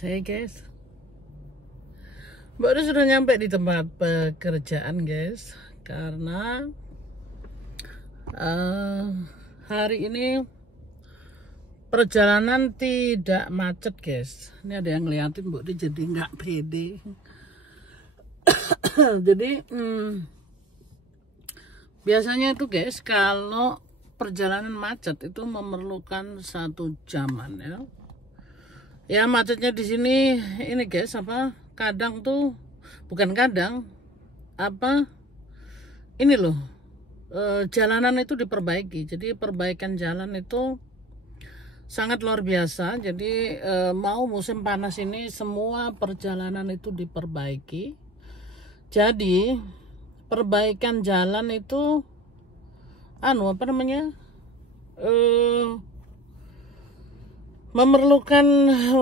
Hai guys, baru sudah nyampe di tempat pekerjaan guys. Karena hari ini perjalanan tidak macet guys. Ini ada yang ngeliatin Bu, dia jadi nggak pede. Jadi biasanya itu guys, kalau perjalanan macet itu memerlukan 1 jaman ya. Ya macetnya di sini ini guys, kadang tuh bukan kadang ini loh, jalanan itu diperbaiki. Jadi perbaikan jalan itu sangat luar biasa. Jadi mau musim panas ini semua perjalanan itu diperbaiki. Jadi perbaikan jalan itu memerlukan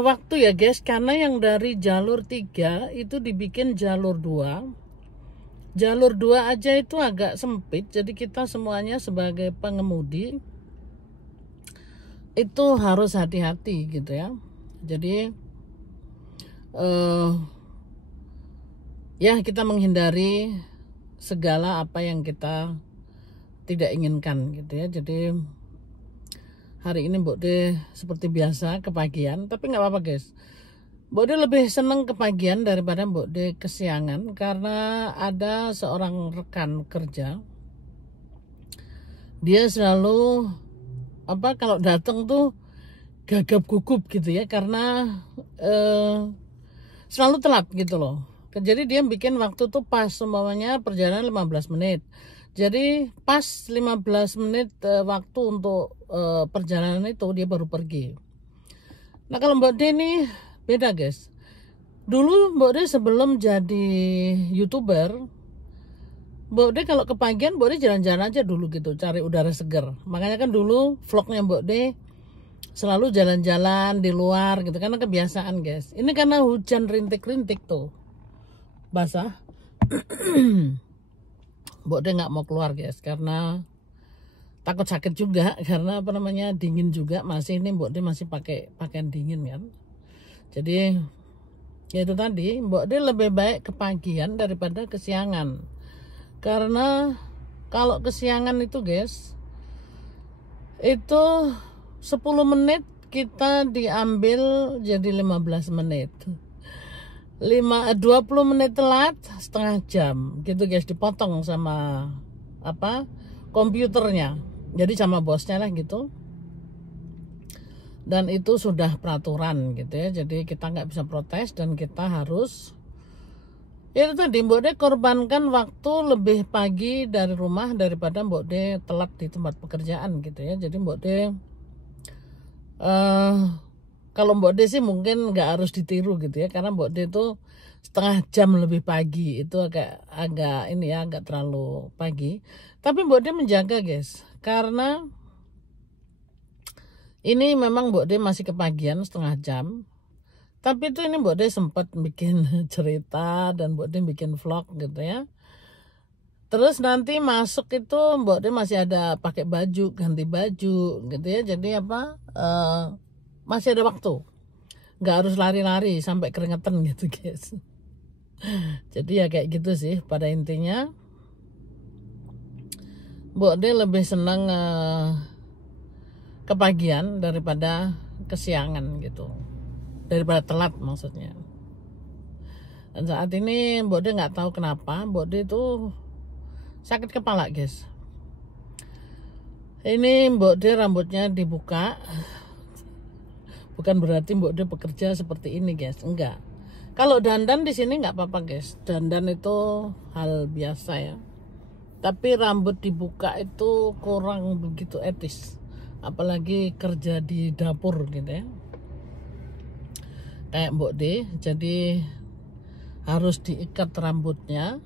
waktu ya guys, karena yang dari jalur 3 itu dibikin jalur 2. Jalur 2 aja itu agak sempit, jadi kita semuanya sebagai pengemudi itu harus hati-hati gitu ya. Jadi ya kita menghindari segala apa yang kita tidak inginkan gitu ya. Jadi hari ini Mbok De seperti biasa kepagian, tapi nggak apa-apa guys. Mbok De lebih seneng kepagian daripada Mbok De kesiangan, karena ada seorang rekan kerja, dia selalu kalau datang tuh gagap gugup gitu ya, karena selalu telat gitu loh. Jadi dia bikin waktu tuh pas, umpamanya perjalanan 15 menit. Jadi pas 15 menit waktu untuk perjalanan itu dia baru pergi. Nah kalau Mbak De ini beda guys. Dulu Mbak De sebelum jadi YouTuber, Mbak De kalau kepagian Mbak De jalan-jalan aja dulu gitu, cari udara segar. Makanya kan dulu vlognya Mbak De selalu jalan-jalan di luar gitu, karena kebiasaan guys. Ini karena hujan rintik-rintik tuh basah. Mbok De nggak mau keluar guys, karena takut sakit juga, karena dingin juga masih. Ini Mbok De masih pakai pakaian dingin kan. Jadi ya itu tadi, Mbok De lebih baik kepagian daripada kesiangan, karena kalau kesiangan itu guys, itu 10 menit kita diambil jadi 15 menit. 20 menit telat setengah jam gitu guys, dipotong sama komputernya, jadi sama bosnya lah gitu. Dan itu sudah peraturan gitu ya, jadi kita nggak bisa protes, dan kita harus ya itu tadi, Mbok De korbankan waktu lebih pagi dari rumah daripada Mbok De telat di tempat pekerjaan gitu ya. Jadi Mbok De kalau Mbok De sih mungkin nggak harus ditiru gitu ya, karena Mbok De itu setengah jam lebih pagi, itu agak ini ya, agak terlalu pagi. Tapi Mbok De menjaga guys, karena ini memang Mbok De masih kepagian setengah jam. Tapi itu ini Mbok De sempat bikin cerita, dan Mbok De bikin vlog gitu ya. Terus nanti masuk itu Mbok De masih ada pakai baju, ganti baju gitu ya. Jadi masih ada waktu, nggak harus lari-lari sampai keringetan gitu guys. Jadi ya kayak gitu sih pada intinya. Mbok De lebih senang kepagian daripada kesiangan gitu, daripada telat maksudnya. Dan saat ini Mbok De nggak tahu kenapa Mbok De itu sakit kepala guys. Ini Mbok De rambutnya dibuka, bukan berarti Mbok De bekerja seperti ini guys, enggak. Kalau dandan di sini nggak apa-apa guys, dandan itu hal biasa ya. Tapi rambut dibuka itu kurang begitu etis, apalagi kerja di dapur gitu ya, kayak Mbok De. Jadi harus diikat rambutnya.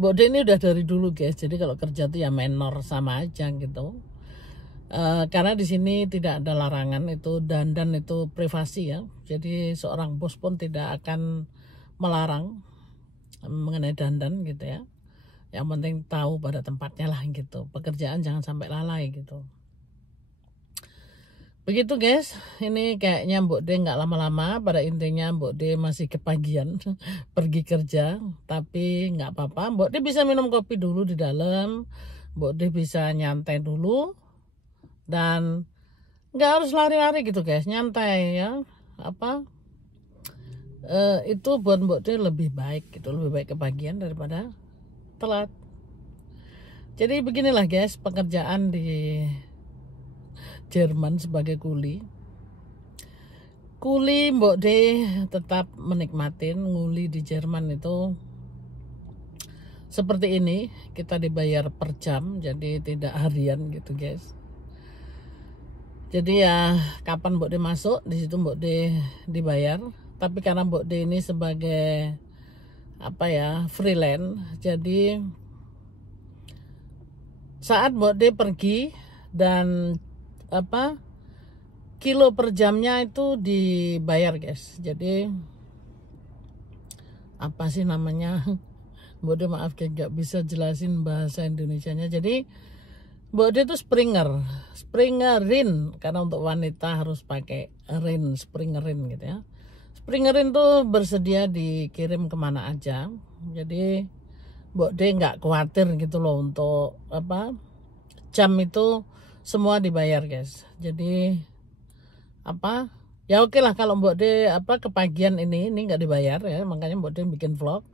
Mbok De ini udah dari dulu guys, jadi kalau kerja tuh ya menor sama aja gitu. Karena di sini tidak ada larangan, itu dandan itu privasi ya. Jadi seorang bos pun tidak akan melarang mengenai dandan gitu ya. Yang penting tahu pada tempatnya lah gitu. Pekerjaan jangan sampai lalai gitu. Begitu guys, ini kayaknya Mbok De nggak lama-lama. Pada intinya Mbok De masih kepagian pergi kerja, tapi nggak apa-apa. Mbok De bisa minum kopi dulu di dalam, Mbok De bisa nyantai dulu, dan nggak harus lari-lari gitu guys, nyantai ya. Apa itu buat Mbok De lebih baik gitu, lebih baik kepagian daripada telat. Jadi beginilah guys pekerjaan di Jerman sebagai kuli. Kuli Mbok De tetap menikmatin nguli di Jerman itu seperti ini, kita dibayar per jam, jadi tidak harian gitu guys. Jadi ya kapan Mbok De masuk di situ Mbok De dibayar. Tapi karena Mbok De ini sebagai apa ya, freelance, jadi saat Mbok De pergi dan apa kilo per jamnya itu dibayar guys. Jadi apa sih namanya, Mbok De maaf kayak gak bisa jelasin bahasa Indonesianya. Jadi Mbok De itu springerin, karena untuk wanita harus pakai rin, springerin gitu ya. Springerin tuh bersedia dikirim kemana aja. Jadi Mbok De nggak khawatir gitu loh untuk apa jam itu semua dibayar guys. Jadi apa ya oke lah kalau Mbok De apa kepagian ini nggak dibayar ya, makanya Mbok De bikin vlog.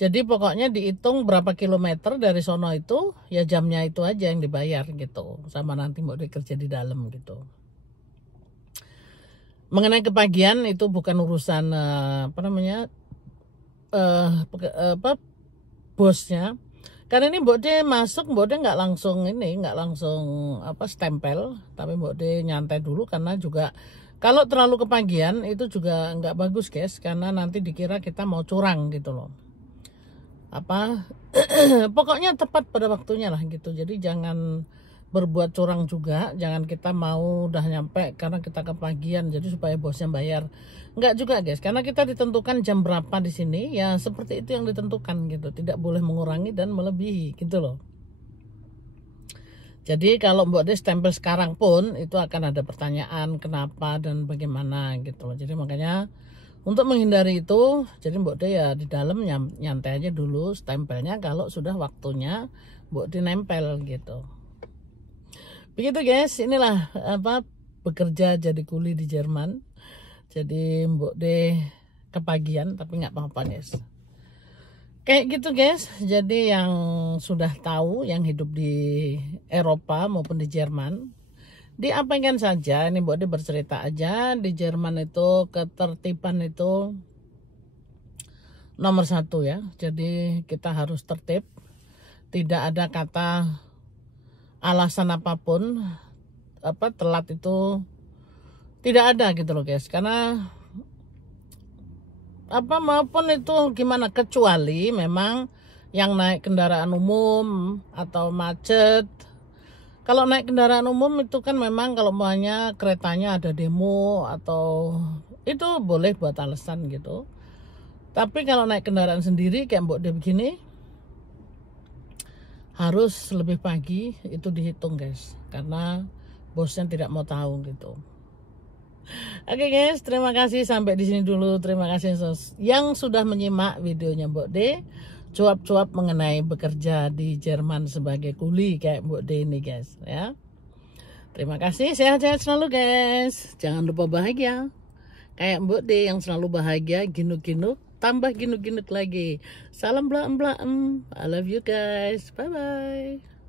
Jadi pokoknya dihitung berapa kilometer dari sono itu ya jamnya itu aja yang dibayar gitu, sama nanti Mbok De kerja di dalam gitu. Mengenai kepagian itu bukan urusan apa namanya apa bosnya. Karena ini Mbok De masuk, Mbok De nggak langsung apa stempel, tapi Mbok De nyantai dulu karena juga kalau terlalu kepagian itu juga nggak bagus guys, karena nanti dikira kita mau curang gitu loh. Apa pokoknya tepat pada waktunya lah gitu. Jadi jangan berbuat curang juga, jangan kita mau udah nyampe karena kita kepagian jadi supaya bosnya bayar. Enggak juga guys, karena kita ditentukan jam berapa di sini ya, seperti itu yang ditentukan gitu, tidak boleh mengurangi dan melebihi gitu loh. Jadi kalau Mbok De stempel sekarang pun itu akan ada pertanyaan kenapa dan bagaimana gitu loh. Jadi makanya untuk menghindari itu, jadi Mbok De ya di dalam nyantai aja dulu stempelnya, kalau sudah waktunya Mbok De nempel gitu. Begitu guys, inilah apa bekerja jadi kuli di Jerman. Jadi Mbok De kepagian tapi nggak apa-apa guys. Kayak gitu guys. Jadi yang sudah tahu yang hidup di Eropa maupun di Jerman, diabaikan saja. Ini Mbok De bercerita aja, di Jerman itu ketertiban itu nomor 1 ya. Jadi kita harus tertib. Tidak ada kata alasan apapun apa telat itu tidak ada gitu loh guys, karena apa maupun itu gimana, kecuali memang yang naik kendaraan umum atau macet. Kalau naik kendaraan umum itu kan memang kalau maunya keretanya ada demo atau itu boleh buat alasan gitu. Tapi kalau naik kendaraan sendiri kayak Mbok De begini harus lebih pagi, itu dihitung guys, karena bosnya tidak mau tahu gitu. Oke guys, terima kasih sampai di sini dulu. Terima kasih yang sudah menyimak videonya Mbok De, cuap-cuap mengenai bekerja di Jerman sebagai kuli kayak Mbok De ini guys ya. Terima kasih, sehat-sehat selalu guys. Jangan lupa bahagia kayak Mbok De yang selalu bahagia, ginuk-ginuk, tambah ginuk-ginuk lagi. Salam blaem-blaem. I love you guys. Bye bye.